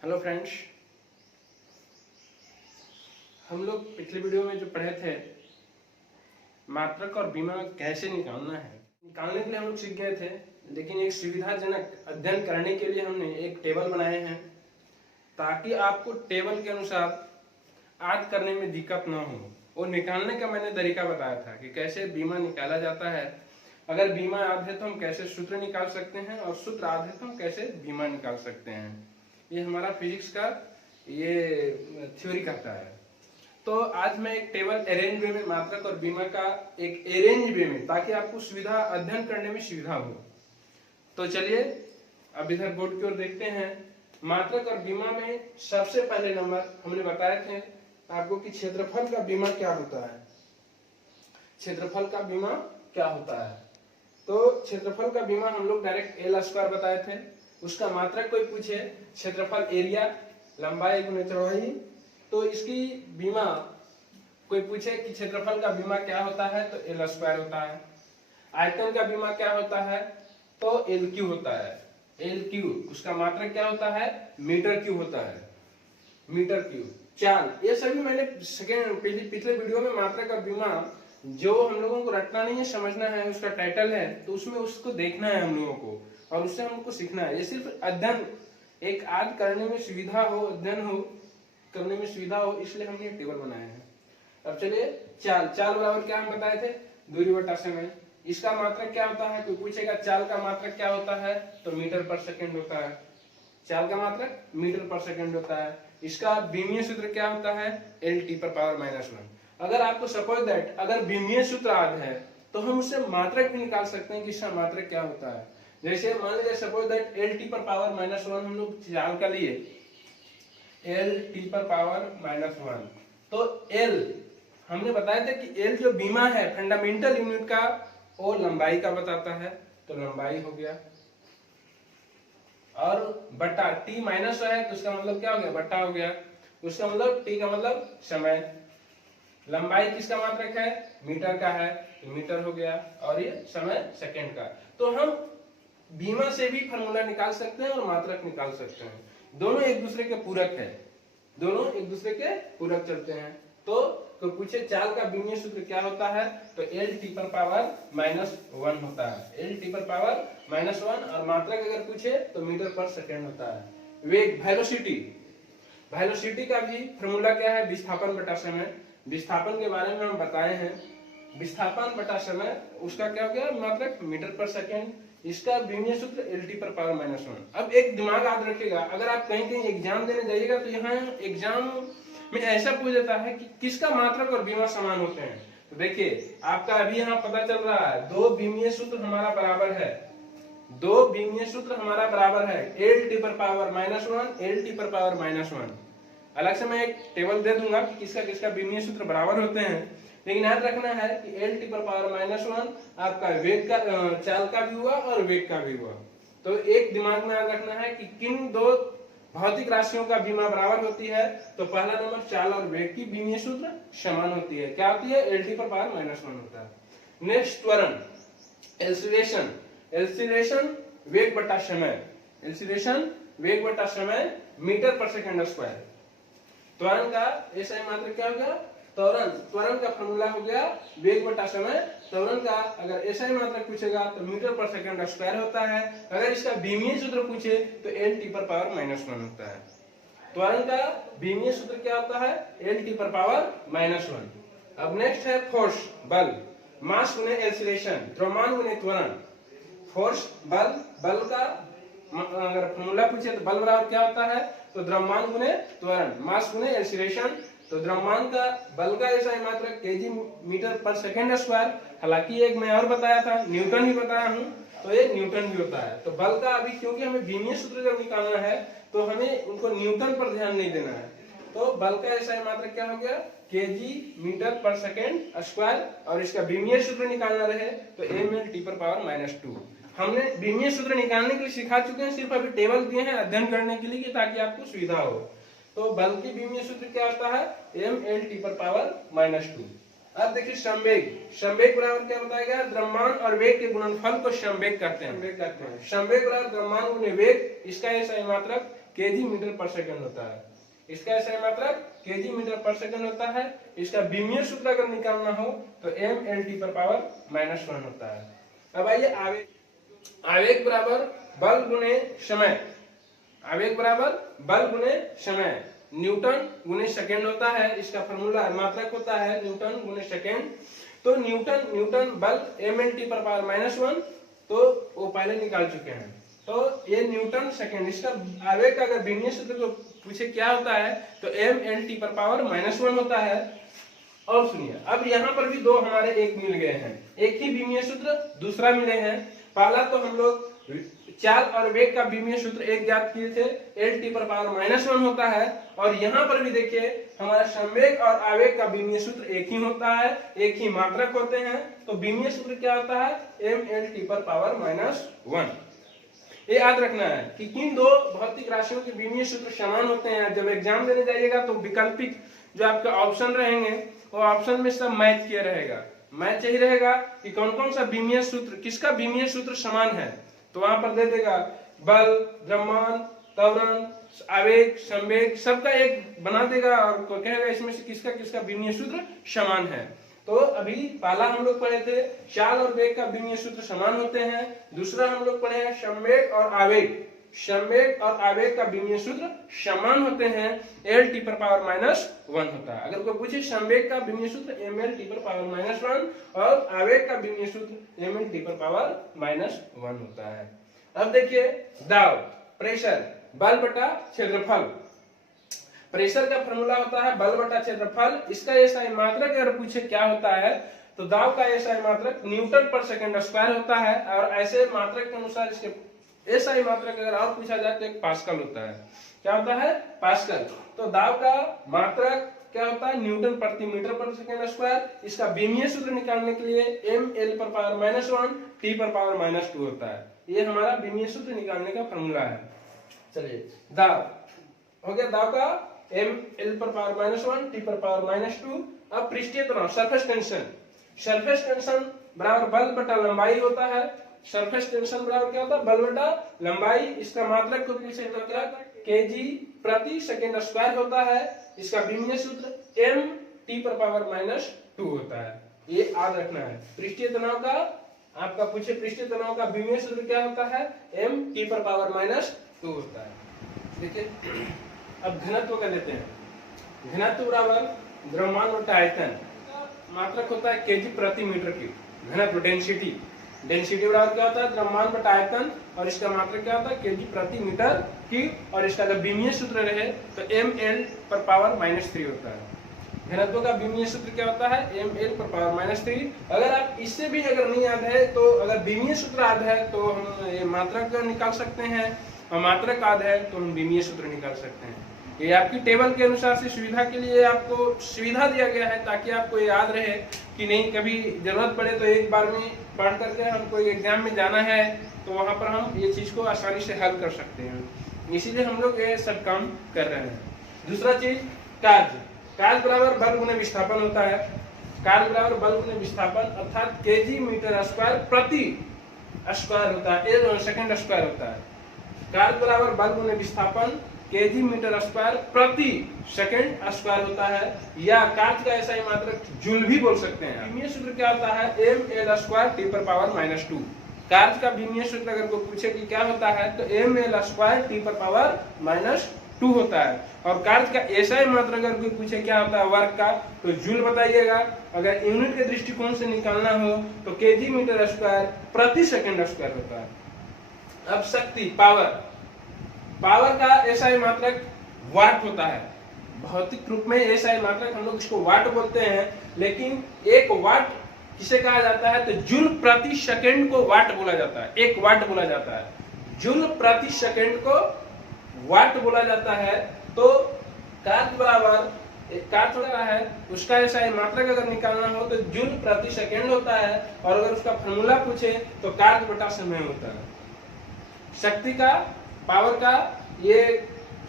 Hello friends, हम लोग पिछले वीडियो में जो पढ़े थे मात्रक और बीमा कैसे निकालना है, निकालने के लिए हम लोग सीख गए थे। लेकिन एक सुविधाजनक अध्ययन करने के लिए हमने एक टेबल बनाए हैं ताकि आपको टेबल के अनुसार याद करने में दिक्कत ना हो। वो निकालने का मैंने तरीका बताया था कि कैसे बीमा निकाला जाता है। अगर बीमा याद है तो हम कैसे सूत्र निकाल सकते हैं, और सूत्र याद है तो हम कैसे बीमा निकाल सकते हैं। ये हमारा फिजिक्स का ये थ्योरी कहता है। तो आज मैं एक टेबल अरेंज वे में मात्रक और बीमा का एक अरेंज वे में, ताकि आपको सुविधा अध्ययन करने में सुविधा हो। तो चलिए अब इधर बोर्ड की ओर देखते हैं। मात्रक और बीमा में सबसे पहले नंबर हमने बताए थे आपको कि क्षेत्रफल का बीमा क्या होता है। क्षेत्रफल का बीमा क्या होता है, तो क्षेत्रफल का बीमा हम लोग डायरेक्ट एल स्क्वायर बताए थे। उसका मात्रक कोई पूछे, क्षेत्रफल एरिया लंबाई गुने चौड़ाई, तो इसकी बीमा कोई पूछे कि क्षेत्रफल का बीमा क्या होता है तो एल स्क्वायर होता है। आयतन का बीमा क्या होता है तो एल क्यू होता है। एल क्यू उसका मात्रक क्या होता है, मीटर क्यू होता है, मीटर क्यू। चाल, ये सभी मैंने पिछले वीडियो में मात्रक और बीमा जो हम लोगों को रटना नहीं है, समझना है, उसका टाइटल है तो उसमें उसको देखना है हम लोगों को, और उससे हमको सीखना है। ये सिर्फ अध्ययन एक आज करने में सुविधा हो, अध्ययन हो करने में सुविधा हो, इसलिए हमने ये टेबल बनाया है। अब चलिए चाल, चाल बराबर क्या हम बताए थे, दूरी बटा समय। इसका मात्रक क्या होता है, कोई पूछेगा चाल का मात्रक क्या होता है तो मीटर पर सेकेंड होता है। चाल का मात्रक मीटर पर सेकेंड होता है। इसका बीमीय सूत्र क्या होता है, एल टी पर पावर -1। अगर आपको सपोज दैट अगर बीमीय सूत्र याद है तो हम उससे मात्रक भी निकाल सकते हैं कि इसका मात्रक क्या होता है। जैसे मान लीजिए सपोज दैट एल टी पर पावर -1 हम लोग चाल का लिए, एल टी पर पावर -1, तो एल हमने बताया था कि एल जो बीमा है फंडामेंटल यूनिट का, वो लंबाई का बताता है, तो लंबाई हो गया। और बटा टी माइनस है तो उसका मतलब क्या हो गया, बटा हो गया। उसका मतलब टी का मतलब समय। लंबाई किसका मात्रक है, मीटर का है, तो मीटर हो गया, और ये समय सेकंड का। तो हम बीमा से भी फार्मूला निकाल सकते हैं और मात्रक निकाल सकते हैं। दोनों एक दूसरे के पूरक है, दोनों एक दूसरे के पूरक चलते हैं। तो पूछे चाल का बीमीय सूत्र क्या होता है तो एल टी पर पावर -1 होता है, एल टी पर पावर -1। और मात्रक अगर पूछे तो मीटर पर सेकेंड होता है। वेग वेलोसिटी, वेलोसिटी का भी फॉर्मूला क्या है, विस्थापन बटा समय। विस्थापन के बारे में हम बताए हैं, विस्थापन बटा समय उसका क्या हो गया, मात्रक मीटर पर सेकेंड। इसका बीमीय सूत्र एल टी पर पावर -1। अब एक दिमाग याद रखिएगा, अगर आप कहीं कहीं एग्जाम देने जाइएगा तो यहाँ एग्जाम में ऐसा पूछ जाता है कि किसका मात्रक और बीमा समान होते हैं। तो देखिए आपका अभी यहाँ पता चल रहा है दो बीमीय सूत्र हमारा बराबर है, दो बीमीय सूत्र हमारा बराबर है, एल टी पर पावर -1, एल टी पर पावर -1। अलग से मैं एक टेबल दे दूंगा कि किसका किसका बीमीय सूत्र बराबर होते हैं, लेकिन याद रखना है कि एल टी पर पावर -1 आपका वेग का चाल का भी हुआ और वेग का भी हुआ। तो एक दिमाग में याद रखना है कि किन दो भौतिक राशियों का बीमा बराबर होती है, तो पहला नंबर चाल और वेग की बीमीय सूत्र समान होती है। क्या होती है, एल टी पर पावर -1 होता है। नेक्स्ट त्वरण, एक्सीलरेशन, एक्सीलरेशन वेग बटा समय, एक्सीलरेशन वेग बटा समय मीटर पर सेकंड स्क्वायर। त्वरण का ऐसा मात्र क्या होगा, त्वरण, त्वरण का फॉर्मूला हो गया वेग बटा समय। त्वरण का अगर ऐसा ही मात्रक पूछेगा तो मीटर पर सेकंड स्क्वायर होता है। अगर इसका बीमीय सूत्र पूछे तो एल टी पर पावर -1 होता है। त्वरण का बीमीय सूत्र क्या होता है, एल टी पर पावर -1। अब नेक्स्ट है फोर्स, बल, मास गुने एक्सीलरेशन, द्रव्यमान गुने त्वरण। फोर्स बल, बल का अगर फॉर्मूला पूछे तो बल बराबर क्या होता है तो द्रव्यमान गुने त्वरण, मास गुने एक्सीलरेशन। तो द्रव्यमान का बल का ऐसा ही मात्रक केजी मीटर पर सेकंड स्क्वायर। हालांकि एक मैं और बताया था, न्यूटन ही बताया हूं, तो ये न्यूटन भी होता है। तो बल का अभी क्योंकि हमें बीमीय सूत्र जब निकालना है तो हमें उनको न्यूटन पर ध्यान नहीं देना है। तो बल का ऐसा ही मात्रक क्या हो गया, केजी मीटर पर सेकंड स्क्वायर। और इसका बीमीय सूत्र निकालना रहे तो एम एल टी पर पावर -2। हमने बीमीय सूत्र निकालने के लिए सिखा चुके हैं, सिर्फ अभी टेबल दिए हैं अध्ययन करने के लिए ताकि आपको सुविधा हो। तो बल की बीमीय सूत्र क्या होता है, एम एल टी पर पावर -2। अब देखिए संवेग, संवेग बराबर क्या बताएगा, द्रव्यमान और वेग के गुणनफल को संवेग कहते हैं। संवेग बराबर द्रव्यमान गुने वेग, इसका ऐसा मात्रक केजी मीटर पर सेकंड होता है। इसका SI मात्रक केजी मीटर पर सेकंड होता है। इसका बीमीय सूत्र अगर निकालना हो तो mLT पर पावर -1 होता है। अब आइए आवेग बराबर बल गुणे समय, आवेग बराबर बल गुणे समय, न्यूटन गुणे सेकेंड होता है। इसका फॉर्मूला मात्रक होता है न्यूटन गुणे सेकेंड। तो न्यूटन बल mLT पर पावर -1 तो वो पहले निकाल चुके हैं। तो ये न्यूटन सेकेंड, इसका आवेग का अगर बीमीय सूत्र को पूछे क्या होता है तो mLT पर पावर -1 होता है। और सुनिए, अब यहाँ पर भी दो हमारे एक मिल गए हैं, एक ही बीमीय सूत्र दूसरा मिले हैं। पहला तो हम लोग चाल और वेग का बीमीय सूत्र एक ज्ञात किए थे, LT पर पावर -1 होता है। और यहाँ पर भी देखिए हमारा संवेग और आवेग का बीमीय सूत्र एक ही होता है, एक ही मात्रक होते हैं। तो बीमीय सूत्र क्या होता है mLT पर पावर -1। ये याद रखना है कि किन दो भौतिक राशियों के बीमीय सूत्र समान होते हैं। जब एग्जाम देने जाइएगा तो वैकल्पिक जो आपके ऑप्शन रहेंगे वो ऑप्शन में सब मैच किया रहेगा, मैच यही रहेगा कि कौन कौन सा बीमीय सूत्र, किसका बीमीय सूत्र समान है। तो वहां पर दे देगा बल, द्रव्यमान, त्वरण, आवेग, संवेग सबका एक बना देगा और कहेगा इसमें से किसका किसका बीमीय सूत्र समान है। तो अभी पहला हम लोग पढ़े थे चाल और वेग का बीमीय सूत्र समान होते हैं। दूसरा हम लोग पढ़े हैं संवेग और आवेग, संवेग और आवेग का बीमीय सूत्र समान होते हैं, LT पर पावर -1 होता है। अगर कोई पूछे संवेग का बीमीय सूत्र mLT पर पावर -1 और आवेग का बीमीय सूत्र mLT पर पावर -1 होता है। अब देखिए दाब, प्रेशर, बल बटा क्षेत्रफल। प्रेशर का फॉर्मूला होता है बल बटा क्षेत्रफल। इसका SI मात्रक अगर पूछे क्या होता है तो दाब का SI मात्रक न्यूटन पर सेकंड स्क्वायर होता है। और ऐसे मात्रक के अनुसार इसके SI मात्रक अगर और पूछा जाए तो एक पास्कल होता है। क्या होता है पास्कल। तो दाब का मात्रक क्या होता है न्यूटन प्रति मीटर पर सेकंड स्क्वायर। इसका बीमीय सूत्र निकालने के लिए mL पर पावर -1 T पर पावर -2 होता है। ये हमारा बीमीय सूत्र निकालने का फॉर्मूला है। चलिए दाब हो गया, दाब का mL पर पावर -1 T पर पावर -2। अब पृष्ठीय तनाव सरफेस टेंशन, सरफेस टेंशन बराबर बल बटा लंबाई होता है। सरफेस टेंशन बराबर क्या होता है बल बटा लंबाई। इसका मात्रक को पूछे तो क्या केजी प्रति सेकंड स्क्वायर होता है। इसका बीमीय सूत्र m T पर पावर -2 होता है। ये याद रखना है। पृष्ठीय तनाव का आपका पूछे पृष्ठीय तनाव का बीमीय सूत्र क्या होता है m T पर पावर -2 होता है। देखिए अब घनत्व का लेते हैं। घनत्व बराबर द्रव्यमान बटा आयतन, मात्रक होता है केजी प्रति मीटर क्यूब। घनत्व डेंसिटी, डेंसिटी बराबर क्या होता है द्रव्यमान बटा आयतन और इसका मात्रक क्या होता है केजी प्रति मीटर क्यूब। और इसका अगर बीमीय सूत्र रहे तो mL पर पावर -3 होता है। घनत्व का बीमीय सूत्र क्या होता है mL पर पावर -3। अगर आप इससे भी अगर नहीं याद है तो अगर बीमीय सूत्र याद है तो हम ये मात्रक निकाल सकते हैं और मात्रक याद है तो हम बीमीय सूत्र निकाल सकते हैं। ये आपकी टेबल के अनुसार से सुविधा के लिए आपको सुविधा दिया गया है ताकि आपको याद रहे कि नहीं कभी जरूरत पड़े तो एक बार में पढ़ करके हमको एग्जाम में जाना है तो वहां पर हम ये चीज को आसानी से हल कर सकते हैं। इसीलिए हम लोग ये सब काम कर रहे हैं। दूसरा चीज कार्य, कार्य बराबर बल गुणे विस्थापन होता है। कार्य बराबर बल गुणे विस्थापन अर्थात केजी मीटर स्क्वायर प्रति स्क्वायर होता है, सेकंड स्क्वायर होता है। कार्य बराबर बल गुणे विस्थापन केजी मीटर स्क्वायर प्रति सेकंड स्क्वायर होता है। या कार्य का SI मात्रक जूल भी बोल सकते हैं। बीमीय सूत्र क्या होता है mL स्क्वायर T पर पावर -2। कार्य का बीमीय सूत्र अगर कोई पूछे कि क्या होता है तो mL स्क्वायर T पर पावर -2 होता है। और कार्य का SI मात्रक अगर कोई पूछे क्या होता है वर्क का तो जूल बताइएगा। अगर यूनिट के दृष्टिकोण से निकालना हो तो केजी मीटर स्क्वायर प्रति सेकंड स्क्वायर होता है। अब शक्ति पावर, पावर का SI मात्रक वाट होता है। भौतिक रूप में SI मात्रक हम लोग इसको वाट बोलते हैं, लेकिन एक वाट किसे कहा जाता है तो जूल प्रति सेकंड को वाट बोला जाता है। एक वाट बोला जाता है, जूल प्रति सेकंड को वाट बोला जाता है। तो कार्य बराबर एक कार्य होता है उसका SI मात्रक अगर निकालना हो तो जूल प्रति सेकंड होता है। और अगर उसका फॉर्मूला पूछे तो कार्य बटा समय होता है। शक्ति का पावर का ये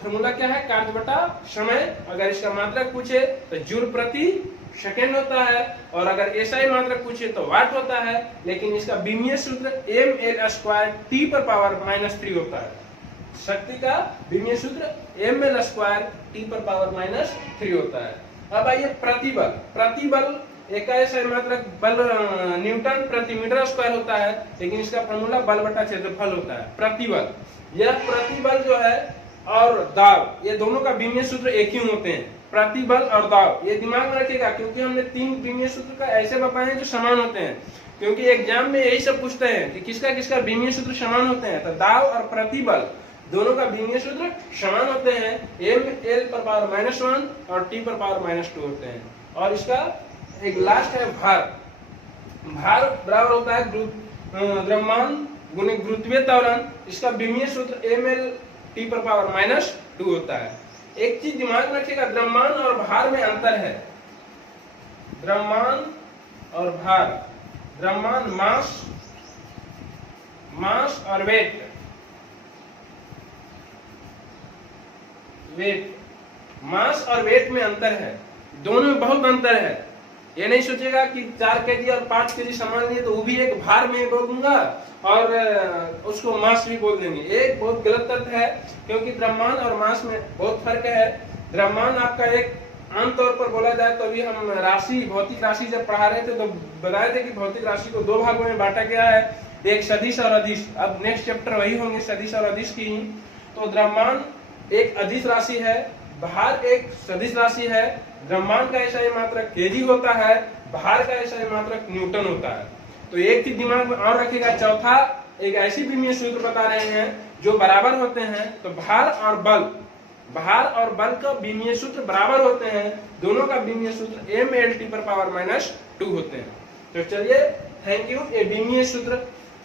फॉर्मूला क्या है कार्य बटा समय। अगर इसका मात्रक पूछे तो जूल प्रति सेकंड होता है और अगर SI मात्रक पूछे तो वाट होता है। लेकिन इसका बीमीय सूत्र mL स्क्वायर T पर पावर -3 होता है। शक्ति का विमीय सूत्र ml स्क्वायर टी पर पावर माइनस 3 होता है। अब आइए प्रतिबल। प्रतिबल एक ऐसा मात्रक बल न्यूटन प्रति मीटर स्क्वायर होता है, लेकिन इसका फॉर्मूला बल बटा क्षेत्रफल होता है। प्रतिबल, यह प्रतिबल जो है और दाब, ये दोनों का विमीय सूत्र एक ही होते हैं। प्रतिबल और दाब, ये दिमाग में रखिएगा, क्योंकि हमने 3 विमीय सूत्र का ऐसे बताए हैं जो समान होते हैं, क्योंकि एग्जाम में यही सब पूछते हैं कि किसका किसका विमीय सूत्र समान होते हैं। तो दाब और प्रतिबल दोनों का विमीय सूत्र समान होते हैं, ml पर पावर -1 और t पर पावर -2 होते हैं। और इसका एक लास्ट है भार। भार बराबर होता है द्रव्यमान गुणे गुरुत्वीय त्वरण। इसका विमीय सूत्र ml t पर पावर -2 होता है। एक चीज दिमाग में रखिएगा, द्रव्यमान और भार में अंतर है। द्रव्यमान और भार, द्रव्यमान मास और वेट, मास और वेट में अंतर है, दोनों में बहुत अंतर है। ये नहीं सोचेगा कि 4 केजी और 5 केजी सामान लिए तो वो भी एक भार में बोल दूंगा और उसको मास भी बोल देंगे। एक बहुत गलत तथ्य है, क्योंकि द्रव्यमान और मास में बहुत फर्क है। द्रव्यमान आपका एक आमतौर पर बोला जाए तो अभी हम राशि, भौतिक राशि जब पढ़ा रहे थे तो बताए थे कि भौतिक राशि को 2 भागों में बांटा गया है, एक सदिश और अदिश। अब नेक्स्ट चैप्टर वही होंगे, सदिश और अदिश की ही। तो द्रव्यमान एक अदिश राशि है, भार एक सदिश राशि है। द्रव्यमान का ऐसा मात्रक केजी होता है, भार का ऐसा मात्रक न्यूटन होता है। तो एक चीज दिमाग में और रखिएगा। चौथा, एक ऐसी विमीय सूत्र बता रहे हैं जो बराबर होते हैं। तो भार और बल का विमीय सूत्र बराबर होते हैं, दोनों का विमीय सूत्र ml t पर पावर -2 होते हैं। तो चलिए, थैंक यू। ये विमीय सूत्र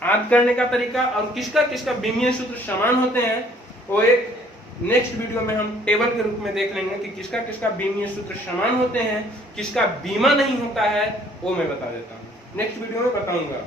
याद करने का तरीका और किसका किसका विमीय सूत्र समान होते हैं वो एक नेक्स्ट वीडियो में हम टेबल के रूप में देख लेंगे कि किसका किसका विमीय सूत्र समान होते हैं, किसका बीमा नहीं होता है, वो मैं बता देता हूँ। नेक्स्ट वीडियो में बताऊंगा।